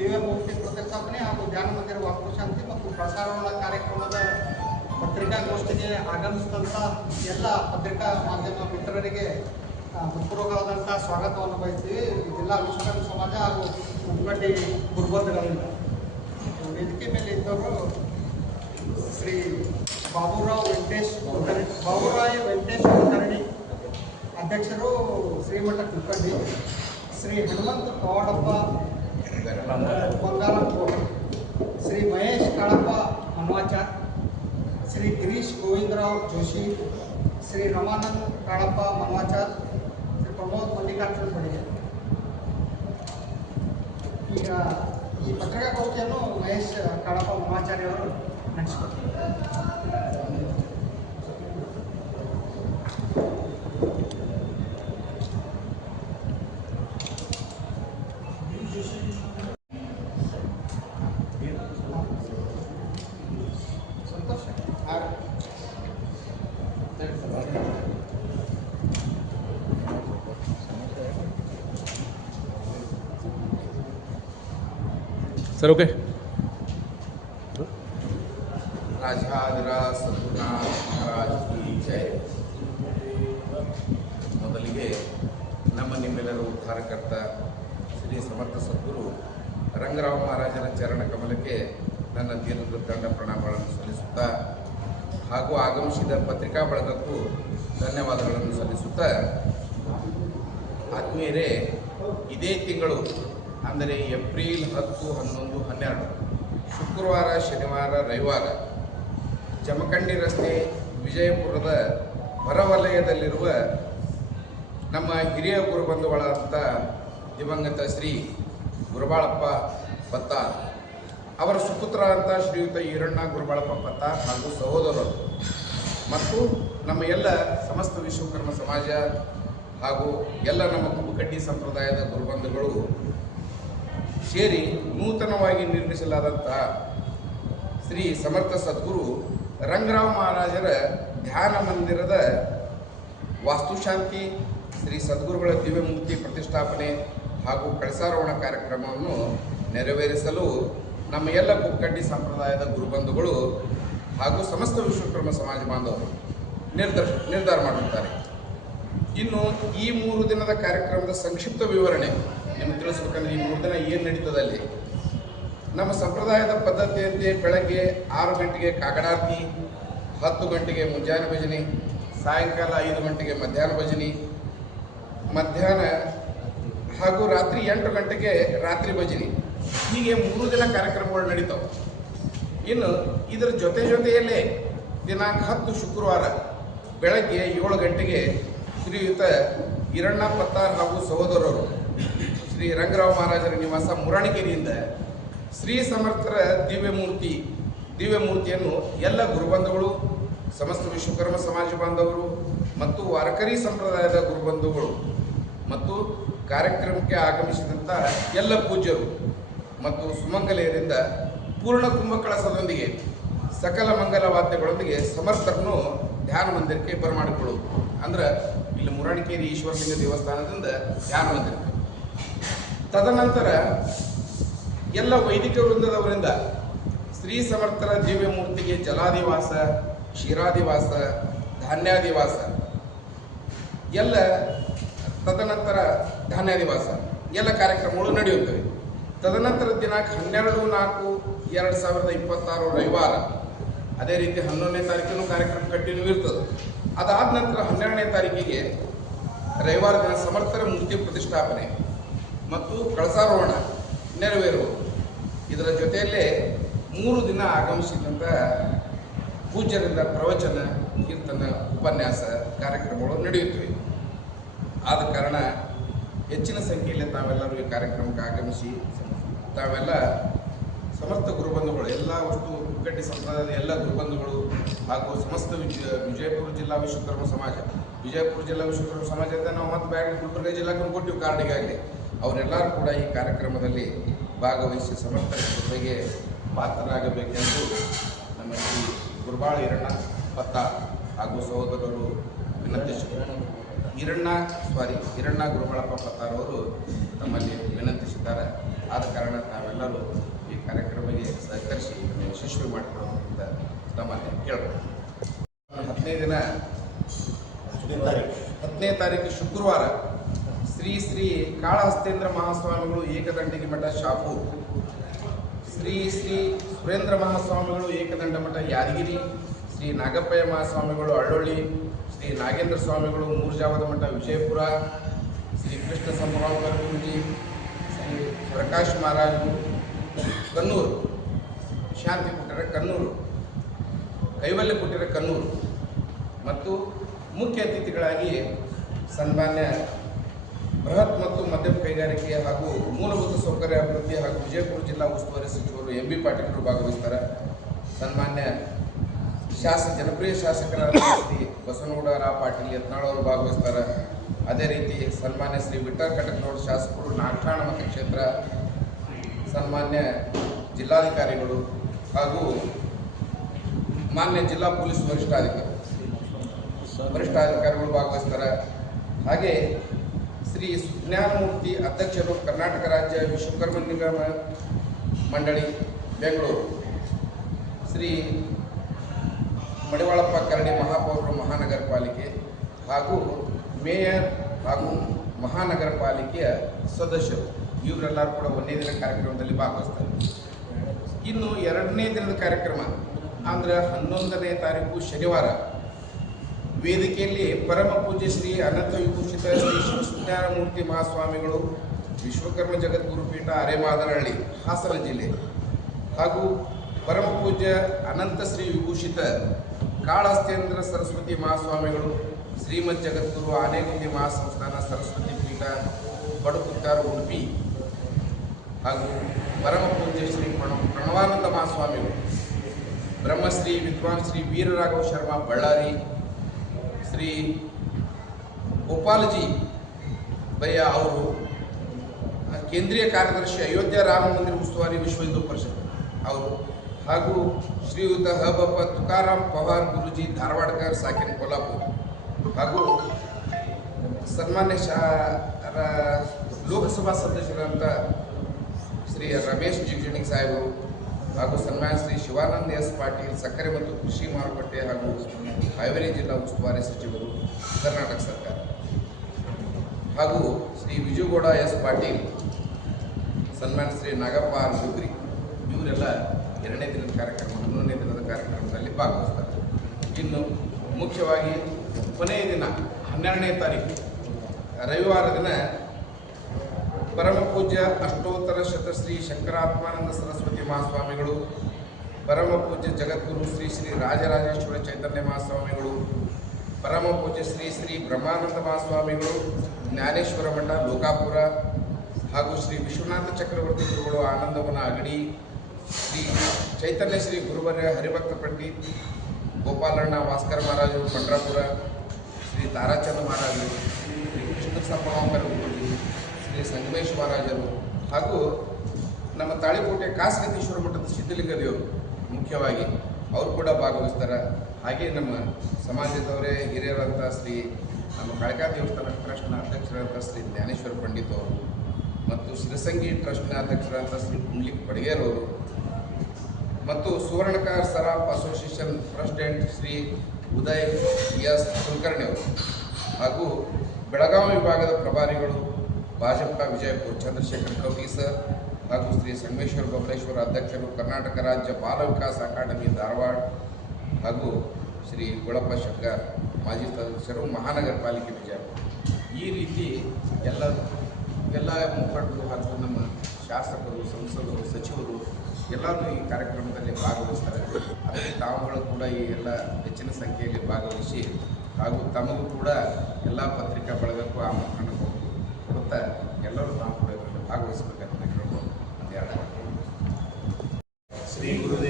ದಿವ್ಯಮೂರ್ತಿ ಪ್ರತಿಷ್ಠಾಪನೆ ಹಾಗೂ ಧ್ಯಾನ ಮಂದಿರ ವಾಸ್ತುಶಾಂತಿ ಮತ್ತು ಪ್ರಸಾರಣ ಕಾರ್ಯಕ್ರಮದ ಪತ್ರಿಕಾಗೋಷ್ಠಿಗೆ ಆಗಮಿಸಿದಂಥ ಎಲ್ಲ ಪತ್ರಿಕಾ ಮಾಧ್ಯಮ ಮಿತ್ರರಿಗೆ ಹೃತ್ಪೂರ್ವಕವಾದಂಥ ಸ್ವಾಗತವನ್ನು ಬಯಸ್ತೀವಿ. ಜಿಲ್ಲಾ ವಿಶ್ವಕರ್ಮ ಸಮಾಜ ಹಾಗೂ ಮುಖಂಡಿ ಗುರುಬಂಧುಗಳಿಂದ ವೇದಿಕೆ ಮೇಲೆ ಇದ್ದವರು ಶ್ರೀ ಬಾಬುರಾಯ್ ವೆಂಕಟೇಶ್ ಕುಲಕರ್ಣಿ ಅಧ್ಯಕ್ಷರು, ಶ್ರೀಮಠ ಕುಲಕರ್ಣಿ, ಶ್ರೀ ಹನುಮಂತ ಕವಾಡಪ್ಪ ಬಂಗಾರಕೋಟ್, ಶ್ರೀ ಮಹೇಶ್ ಕಾಳಪ್ಪ ಮನ್ವಾಚಾರ್, ಶ್ರೀ ಗಿರೀಶ್ ಗೋವಿಂದರಾವ್ ಜೋಶಿ, ಶ್ರೀ ರಮಾನಂದ್ ಕಾಳಪ್ಪ ಮನ್ವಾಚಾರ್, ಶ್ರೀ ಪ್ರಮೋದ್ ಮಲ್ಲಿಕಾರ್ಜುನ್ ಬಡಿಗೆ. ಈಗ ಈ ಪತ್ರಿಕಾಗೋಷ್ಠಿಯನ್ನು ಮಹೇಶ್ ಕಾಳಪ್ಪ ಮನ್ವಾಚಾರ್ಯ ಅವರು ನಡೆಸಿಕೊಡ್ತಾರೆ. Sir okay. ರಾಜಾಧಿರಾಜ ಸದ್ಗುರುನಾಥ ಮಹಾರಾಜ್ ಕಿ ಜೈ. ಮೊದಲಿಗೆ ನಿಮ್ಮೆಲ್ಲರ ಉದ್ಧಾರಕರ್ತ ಶ್ರೀ ಸಮರ್ಥ ಸದ್ಗುರು ರಂಗರಾವ್ ಮಹಾರಾಜರ ಚರಣ ಕಮಲಕ್ಕೆ ನನ್ನ ದೀರ್ಘದಂಡ ಪ್ರಣಾಮಗಳನ್ನು ಸಲ್ಲಿಸುತ್ತಾ ಹಾಗೂ ಆಗಮಿಸಿದ ಪತ್ರಿಕಾ ಬಳಗಕ್ಕೂ ಧನ್ಯವಾದಗಳನ್ನು ಸಲ್ಲಿಸುತ್ತಾ, ಆತ್ಮೀಯರೇ, ಇದೇ ತಿಂಗಳು ಅಂದರೆ ಏಪ್ರಿಲ್ 10, 11, 12 ಶುಕ್ರವಾರ, ಶನಿವಾರ, ರವಿವಾರ ಜಮಖಂಡಿ ರಸ್ತೆ ವಿಜಯಪುರದ ಹೊರವಲಯದಲ್ಲಿರುವ ನಮ್ಮ ಹಿರಿಯ ಗುರುಬಂಧುಗಳಾದಂಥ ದಿವಂಗತ ಶ್ರೀ ಗುರುಬಾಳಪ್ಪ ಪತ್ತಾರ್ ಅವರ ಸುಪುತ್ರ ಅಂತ ಶ್ರೀಯುತ ಈರಣ್ಣ ಗುರುಬಾಳಪ್ಪ ಪತ್ತಾರ್ ಹಾಗೂ ಸಹೋದರರು ಮತ್ತು ನಮ್ಮ ಎಲ್ಲ ಸಮಸ್ತ ವಿಶ್ವಕರ್ಮ ಸಮಾಜ ಹಾಗೂ ಎಲ್ಲ ನಮ್ಮ ಕುಂಬಕಡ್ಡಿ ಸಂಪ್ರದಾಯದ ಗುರುಬಂಧುಗಳು ಸೇರಿ ನೂತನವಾಗಿ ನಿರ್ಮಿಸಲಾದಂತಹ ಶ್ರೀ ಸಮರ್ಥ ಸದ್ಗುರು ರಂಗರಾವ್ ಮಹಾರಾಜರ ಧ್ಯಾನ ಮಂದಿರದ ವಾಸ್ತುಶಾಂತಿ, ಶ್ರೀ ಸದ್ಗುರುಗಳ ದಿವ್ಯಮೂರ್ತಿ ಪ್ರತಿಷ್ಠಾಪನೆ ಹಾಗೂ ಕಳಸಾರೋಹಣ ಕಾರ್ಯಕ್ರಮವನ್ನು ನೆರವೇರಿಸಲು ನಮ್ಮ ಎಲ್ಲ ಕುಕ್ಕಡ್ಡಿ ಸಂಪ್ರದಾಯದ ಗುರುಬಂಧುಗಳು ಹಾಗೂ ಸಮಸ್ತ ವಿಶ್ವಕರ್ಮ ಸಮಾಜ ಬಾಂಧವರು ನಿರ್ಧಾರ ಮಾಡಿರುತ್ತಾರೆ. ಇನ್ನು ಈ 3 ದಿನದ ಕಾರ್ಯಕ್ರಮದ ಸಂಕ್ಷಿಪ್ತ ವಿವರಣೆ ನಿಮಗೆ ತಿಳಿಸ್ಬೇಕಂದ್ರೆ, ಈ 3 ದಿನ ಏನು ನಡೀತದಲ್ಲಿ ನಮ್ಮ ಸಂಪ್ರದಾಯದ ಪದ್ಧತಿಯಂತೆ ಬೆಳಗ್ಗೆ 6 ಗಂಟೆಗೆ ಕಾಕಡಾರತಿ, 10 ಗಂಟೆಗೆ ಮುಂಜಾನೆ ಭಜನೆ, ಸಾಯಂಕಾಲ 5 ಗಂಟೆಗೆ ಮಧ್ಯಾಹ್ನ ಭಜನೆ, ಮಧ್ಯಾಹ್ನ ಹಾಗೂ ರಾತ್ರಿ 8 ಗಂಟೆಗೆ ರಾತ್ರಿ ಭಜನೆ. ಹೀಗೆ 3 ದಿನ ಕಾರ್ಯಕ್ರಮಗಳು ನಡೀತಾವೆ. ಇನ್ನು ಇದರ ಜೊತೆಯಲ್ಲೇ ದಿನಾಂಕ 10 ಶುಕ್ರವಾರ ಬೆಳಗ್ಗೆ 7 ಗಂಟೆಗೆ ಶ್ರೀಯುತ ಈರಣ್ಣ ಪತ್ತಾರ್ ಹಾಗೂ ಸಹೋದರರು ಶ್ರೀ ರಂಗರಾವ್ ಮಹಾರಾಜರ ನಿವಾಸ ಮುರಾಣಿಕೇರಿಯಿಂದ ಶ್ರೀ ಸಮರ್ಥರ ದಿವ್ಯಮೂರ್ತಿಯನ್ನು ಎಲ್ಲ ಗುರುಬಂಧುಗಳು, ಸಮಸ್ತ ವಿಶ್ವಕರ್ಮ ಸಮಾಜ ಬಾಂಧವರು ಮತ್ತು ವಾರಕರಿ ಸಂಪ್ರದಾಯದ ಗುರುಬಂಧುಗಳು ಮತ್ತು ಕಾರ್ಯಕ್ರಮಕ್ಕೆ ಆಗಮಿಸಿದಂಥ ಎಲ್ಲ ಪೂಜ್ಯರು ಮತ್ತು ಸುಮಂಗಲೆಯರಿಂದ ಪೂರ್ಣ ಕುಂಭಕಳಸದೊಂದಿಗೆ ಸಕಲ ಮಂಗಲ ವಾದ್ಯಗಳೊಂದಿಗೆ ಸಮರ್ಥರನ್ನು ಧ್ಯಾನ ಮಂದಿರಕ್ಕೆ ಬರಮಾಡಿಕೊಳ್ಳುವುದು. ಅಂದ್ರೆ ಇಲ್ಲಿ ಮುರಾಣಿಕೇರಿ ಈಶ್ವರಲಿಂಗ ದೇವಸ್ಥಾನದಿಂದ ಧ್ಯಾನ ಮಂದಿರಕ್ಕೆ. ತದನಂತರ ಎಲ್ಲ ವೈದಿಕ ವೃಂದದವರಿಂದ ಶ್ರೀ ಸಮರ್ಥರ ದಿವ್ಯಮೂರ್ತಿಗೆ ಜಲಾದಿವಾಸ, ಕ್ಷೀರಾದಿವಾಸ, ಧಾನ್ಯಾದಿವಾಸ ಎಲ್ಲ, ತದನಂತರ ಧಾನ್ಯಾದಿವಾಸ ಎಲ್ಲ ಕಾರ್ಯಕ್ರಮಗಳು ನಡೆಯುತ್ತವೆ. ತದನಂತರ ದಿನಾಂಕ 12/4/2026 ರವಿವಾರ, ಅದೇ ರೀತಿ 11ನೇ ತಾರೀಕಿನೂ ಕಾರ್ಯಕ್ರಮ ಕಂಟಿನ್ಯೂ ಇರ್ತದೆ. ಅದಾದ ನಂತರ 12ನೇ ತಾರೀಕಿಗೆ ರವಿವಾರ ದಿನ ಸಮರ್ಥರ ಮೂರ್ತಿ ಪ್ರತಿಷ್ಠಾಪನೆ ಮತ್ತು ಕಳಸಾರೋಹಣ ನೆರವೇರುವುದು. ಇದರ ಜೊತೆಯಲ್ಲೇ 3 ದಿನ ಆಗಮಿಸಿದಂಥ ಪೂಜ್ಯರಿಂದ ಪ್ರವಚನ, ಕೀರ್ತನ, ಉಪನ್ಯಾಸ ಕಾರ್ಯಕ್ರಮಗಳು ನಡೆಯುತ್ತವೆ. ಆದ ಕಾರಣ ಹೆಚ್ಚಿನ ಸಂಖ್ಯೆಯಲ್ಲಿ ತಾವೆಲ್ಲರೂ ಈ ಕಾರ್ಯಕ್ರಮಕ್ಕೆ ಆಗಮಿಸಿ ತಾವೆಲ್ಲ ಸಮಸ್ತ ಗುರುಬಂಧುಗಳು, ಎಲ್ಲ ಅಷ್ಟು ಕುಕ್ಕಡ್ಡಿ ಸಂಪ್ರದಾಯದ ಎಲ್ಲ ಗುರುಬಂಧುಗಳು ಹಾಗೂ ಸಮಸ್ತ ವಿಜಯಪುರ ಜಿಲ್ಲಾ ವಿಶ್ವಕರ್ಮ ಸಮಾಜ, ವಿಜಯಪುರ ಜಿಲ್ಲಾ ವಿಶ್ವಕರ್ಮ ಸಮಾಜದಿಂದ ನಾವು ಮತ್ತು ಬ್ಯಾಗ್ ಗುಲ್ಬರ್ಗ ಜಿಲ್ಲಾಕ್ಕೆ ಕೊಟ್ಟಿವಿ ಕಾರ್ಡಿಗಾಗಲಿ, ಅವರೆಲ್ಲರೂ ಕೂಡ ಈ ಕಾರ್ಯಕ್ರಮದಲ್ಲಿ ಭಾಗವಹಿಸಿ ಸಮರ್ಥ ಕೃಪೆಗೆ ಪಾತ್ರರಾಗಬೇಕೆಂದು ನಮ್ಮ ಶ್ರೀ ಗುರುಬಾಳ ಈರಣ್ಣ ಪತ್ತಾರ್ ಹಾಗೂ ಸಹೋದರರು ವಿನಂತಿಸಿದರು. ಈರಣ್ಣ ಗುರುಬಾಳಪ್ಪ ಪತ್ತಾರ್ ಅವರು ತಮ್ಮಲ್ಲಿ ವಿನಂತಿಸಿದ್ದಾರೆ. ಆದ ಕಾರಣ ತಾವೆಲ್ಲರೂ ಕೇಳ್ಬೋದು. 10ನೇ ತಾರೀಕು ಶುಕ್ರವಾರ ಶ್ರೀ ಶ್ರೀ ಕಾಳಹಸ್ತೇಂದ್ರ ಮಹಾಸ್ವಾಮಿಗಳು ಏಕದಂಡಿಗೆ ಮಠ ಶಾಪೂರ್, ಶ್ರೀ ಶ್ರೀ ಸುರೇಂದ್ರ ಮಹಾಸ್ವಾಮಿಗಳು ಏಕದಂಡ ಮಠ ಯಾದಗಿರಿ, ಶ್ರೀ ನಾಗಪ್ಪಯ್ಯ ಮಹಾಸ್ವಾಮಿಗಳು ಅಳ್ಳೊಳ್ಳಿ, ಶ್ರೀ ನಾಗೇಂದ್ರ ಸ್ವಾಮಿಗಳು ಮೂರ್ಜಾವದ ಮಠ ವಿಜಯಪುರ, ಶ್ರೀ ಕೃಷ್ಣ ಸಂಭ್ರಾಮಕರ್ ಗುರುಜಿ, ಶ್ರೀ ಪ್ರಕಾಶ್ ಮಹಾರಾಜರು ಕನ್ನೂರು, ಶಾಂತಿ ಕೊಟ್ಟರೆ ಕನ್ನೂರು, ಕೈವಲ್ಯ ಕೊಟ್ಟರೆ ಕನ್ನೂರು ಮತ್ತು ಮುಖ್ಯ ಅತಿಥಿಗಳಾಗಿ ಸನ್ಮಾನ್ಯ ಬೃಹತ್ ಮತ್ತು ಮಧ್ಯಮ ಕೈಗಾರಿಕೆ ಹಾಗೂ ಮೂಲಭೂತ ಸೌಕರ್ಯ ಅಭಿವೃದ್ಧಿ ಹಾಗೂ ವಿಜಯಪುರ ಜಿಲ್ಲಾ ಉಸ್ತುವಾರಿ ಸಚಿವರು ಎಂ ಬಿ ಪಾಟೀಲರು ಭಾಗವಹಿಸ್ತಾರೆ. ಸನ್ಮಾನ್ಯ ಜನಪ್ರಿಯ ಶಾಸಕರಾದ ಶ್ರೀ ಬಸವನಗೌಡ ಪಾಟೀಲ್ ಯತ್ನಾಳ್ ಅವರು ಭಾಗವಹಿಸ್ತಾರೆ. ಅದೇ ರೀತಿ ಸನ್ಮಾನ್ಯ ಶ್ರೀ ವಿಠ್ಠಲ್ ಕಟಕ್ನೌಡ ಶಾಸಕರು ನಾಗಠಾಣ ಮತಕ್ಷೇತ್ರ, ಸನ್ಮಾನ್ಯ ಜಿಲ್ಲಾಧಿಕಾರಿಗಳು ಹಾಗೂ ಮಾನ್ಯ ಜಿಲ್ಲಾ ಪೊಲೀಸ್ ವರಿಷ್ಠಾಧಿಕಾರಿಗಳು ಭಾಗವಹಿಸ್ತಾರೆ. ಹಾಗೆ ಶ್ರೀ ಸುಜ್ಞಾನಮೂರ್ತಿ ಅಧ್ಯಕ್ಷರು ಕರ್ನಾಟಕ ರಾಜ್ಯ ವಿಶ್ವಕರ್ಮ ನಿಗಮ ಮಂಡಳಿ ಬೆಂಗಳೂರು, ಶ್ರೀ ಮಡಿವಾಳಪ್ಪ ಕರಡಿ ಮಹಾಪೌರರು ಮಹಾನಗರ ಪಾಲಿಕೆ ಹಾಗೂ ಮೇಯರ್ ಹಾಗೂ ಮಹಾನಗರ ಪಾಲಿಕೆಯ ಸದಸ್ಯರು ಇವರೆಲ್ಲರೂ ಕೂಡ 1ನೇ ದಿನ ಕಾರ್ಯಕ್ರಮದಲ್ಲಿ ಭಾಗವಹಿಸ್ತಾರೆ. ಇನ್ನು 2ನೇ ದಿನದ ಕಾರ್ಯಕ್ರಮ ಅಂದರೆ 11ನೇ ತಾರೀಕು ಶನಿವಾರ ವೇದಿಕೆಯಲ್ಲಿ ಪರಮ ಪೂಜ್ಯ ಶ್ರೀ ಅನಂತ ವಿಭೂಷಿತ ಶ್ರೀ ಶಿವಜ್ಞಾನಮೂರ್ತಿ ಮಹಾಸ್ವಾಮಿಗಳು ವಿಶ್ವಕರ್ಮ ಜಗದ್ಗುರು ಪೀಠ ಅರೆಮಾದನಹಳ್ಳಿ ಹಾಸನ ಜಿಲ್ಲೆ ಹಾಗೂ ಪರಮ ಪೂಜ್ಯ ಅನಂತ ಶ್ರೀ ವಿಭೂಷಿತ ಕಾಳಹಸ್ತೇಂದ್ರ ಸರಸ್ವತಿ ಮಹಾಸ್ವಾಮಿಗಳು ಶ್ರೀಮದ್ ಜಗದ್ಗುರು ಆನೆಗುಂದಿ ಮಹಾಸಂಸ್ಥಾನ ಸರಸ್ವತಿ ಪೀಠ ಬಡಕುತ್ತಾರ ಉಡುಪಿ ಹಾಗೂ ಪರಮ ಪೂಜ್ಯ ಶ್ರೀ ಪ್ರಣವಾನಂದ ಮಹಾಸ್ವಾಮಿಗಳು ಬ್ರಹ್ಮಶ್ರೀ ವಿದ್ವಾನ್ ಶ್ರೀ ವೀರರಾಘವ ಶರ್ಮಾ ಬಳ್ಳಾರಿ, ಶ್ರೀ ಗೋಪಾಲಜಿ ಬಯ್ಯ ಅವರು ಕೇಂದ್ರೀಯ ಕಾರ್ಯದರ್ಶಿ ಅಯೋಧ್ಯ ರಾಮ ಮಂದಿರ ಉಸ್ತುವಾರಿ ವಿಶ್ವ ಹಿಂದೂ ಪರಿಷತ್ ಅವರು ಹಾಗೂ ಶ್ರೀಯುತ ಹಬಪ್ಪ ತುಕಾರಾಮ್ ಪವಾರ್ ಗುರುಜಿ ಧಾರವಾಡಕರ್ ಸಾಕಿನ ಕೊಲ್ಲಾಪುರ್ ಹಾಗೂ ಸನ್ಮಾನ್ಯ ಲೋಕಸಭಾ ಸದಸ್ಯರಂತ ಶ್ರೀ ರಮೇಶ್ ಜಿಗಜಿಣಿ ಸಾಹೇಬರು ಹಾಗೂ ಸನ್ಮಾನ್ಯ ಶ್ರೀ ಶಿವಾನಂದ ಎಸ್ ಪಾಟೀಲ್ ಸಕ್ಕರೆ ಮತ್ತು ಕೃಷಿ ಮಾರುಕಟ್ಟೆ ಹಾಗೂ ಹಾವೇರಿ ಜಿಲ್ಲಾ ಉಸ್ತುವಾರಿ ಸಚಿವರು ಕರ್ನಾಟಕ ಸರ್ಕಾರ ಹಾಗೂ ಶ್ರೀ ವಿಜಯಗೌಡ ಎಸ್ ಪಾಟೀಲ್, ಸನ್ಮಾನ್ಯ ಶ್ರೀ ನಾಗಪ್ಪ ಆರ್ ಗುಗ್ರಿ ಇವರೆಲ್ಲ 2ನೇ ದಿನದ ಕಾರ್ಯಕ್ರಮ 11ನೇ ದಿನದ ಕಾರ್ಯಕ್ರಮದಲ್ಲಿ ಭಾಗವಹಿಸ್ತಾರೆ. ಇನ್ನು ಮುಖ್ಯವಾಗಿ ಕೊನೆಯ ದಿನ 12ನೇ ತಾರೀಕು ರವಿವಾರ ದಿನ ಪರಮ ಪೂಜ್ಯ ಅಷ್ಟೋತ್ತರ ಶತಶ್ರೀ ಶಂಕರಾತ್ಮಾನಂದ ಸರಸ್ವತಿ ಮಹಾಸ್ವಾಮಿಗಳು, ಪರಮ ಪೂಜ್ಯ ಜಗದ್ಗುರು ಶ್ರೀ ಶ್ರೀ ರಾಜರಾಜೇಶ್ವರ ಚೈತನ್ಯ ಮಹಾಸ್ವಾಮಿಗಳು, ಪರಮ ಪೂಜ್ಯ ಶ್ರೀ ಶ್ರೀ ಬ್ರಹ್ಮಾನಂದ ಮಹಾಸ್ವಾಮಿಗಳು ಜ್ಞಾನೇಶ್ವರ ಮಠ ಲೋಕಾಪುರ ಹಾಗೂ ಶ್ರೀ ವಿಶ್ವನಾಥ ಚಕ್ರವರ್ತಿ ಗುರುಗಳು ಆನಂದವನ ಅಗಡಿ, ಶ್ರೀ ಚೈತನ್ಯ ಶ್ರೀ ಗುರುವರ್ಯ ಹರಿಭಕ್ತ ಪಂಡಿತ್ ಗೋಪಾಲಣ್ಣ ಭಾಸ್ಕರ ಮಹಾರಾಜರು ಪಂಡ್ರಾಪುರ, ಶ್ರೀ ತಾರಾಚಂದ್ರ ಮಹಾರಾಜರು, ಶ್ರೀ ಕೃಷ್ಣ ಸಂಭ್ರಾಮಕರ್ ಗುರುಜಿ, ಶ್ರೀ ಸಂಗಮೇಶ್ ಮಹಾರಾಜರು ಹಾಗೂ ನಮ್ಮ ತಾಳಿಕೋಟೆ ಕಾಸಗತೀಶ್ವರ ಮಠದ ಸಿದ್ಧಲಿಂಗ ದೇವರು ಮುಖ್ಯವಾಗಿ ಅವರು ಕೂಡ ಭಾಗವಹಿಸ್ತಾರೆ. ಹಾಗೆ ನಮ್ಮ ಸಮಾಜದವರೇ ಹಿರಿಯರಂಥ ಶ್ರೀ ನಮ್ಮ ಕಾಳಿಕಾ ದೇವಸ್ಥಾನ ಟ್ರಸ್ಟ್ನ ಅಧ್ಯಕ್ಷರಂಥ ಶ್ರೀ ಜ್ಞಾನೇಶ್ವರ ಪಂಡಿತ್ ಅವರು ಮತ್ತು ಶಿರಸಂಗಿ ಟ್ರಸ್ಟ್ನ ಅಧ್ಯಕ್ಷರಂಥ ಶ್ರೀ ಪುಂಡ್ಲಿಕ್ ಬಡಿಗೇರವರು ಮತ್ತು Suvarnakar Saraf association president Shri Uday S Kulkarni ಅವರು ಹಾಗೂ ಬೆಳಗಾವಿ ವಿಭಾಗದ ಪ್ರಭಾರಿಗಳು ಭಾಜಪ ವಿಜಯಪುರ ಚಂದ್ರಶೇಖರ್ ಕೌಟಿ ಸರ್ ಹಾಗೂ ಶ್ರೀ ಸಂಗಮೇಶ್ವರ ಬಬಲೇಶ್ವರ ಅಧ್ಯಕ್ಷರು ಕರ್ನಾಟಕ ರಾಜ್ಯ ಬಾಲ ವಿಕಾಸ್ ಅಕಾಡೆಮಿ ಧಾರವಾಡ ಹಾಗೂ ಶ್ರೀ ಗುಳಪ್ಪ ಶಂಕರ್ ಮಾಜಿ ಸದಸ್ಯರು ಮಹಾನಗರ ಪಾಲಿಕೆ ವಿಜಯಪುರ. ಈ ರೀತಿ ಎಲ್ಲ ಮುಖಂಡರು ಹಾಗೂ ನಮ್ಮ ಶಾಸಕರು, ಸಂಸದರು, ಸಚಿವರು ಎಲ್ಲರೂ ಈ ಕಾರ್ಯಕ್ರಮದಲ್ಲಿ ಭಾಗವಹಿಸ್ತಾರೆ. ಅದಕ್ಕೆ ತಾವುಗಳು ಕೂಡ ಈ ಎಲ್ಲ ಹೆಚ್ಚಿನ ಸಂಖ್ಯೆಯಲ್ಲಿ ಭಾಗವಹಿಸಿ ಹಾಗೂ ತಮಗೂ ಕೂಡ ಎಲ್ಲ ಪತ್ರಿಕಾ ಬಳಗಕ್ಕೂ ಆಮಂತ್ರಣ ಕೊಡುತ್ತಾ ಎಲ್ಲರೂ ತಾವು ಕೂಡ ಇದರಲ್ಲಿ ಭಾಗವಹಿಸಬೇಕಂತ ಹೇಳೋದು. ಶ್ರೀ ಗುರುದೇವ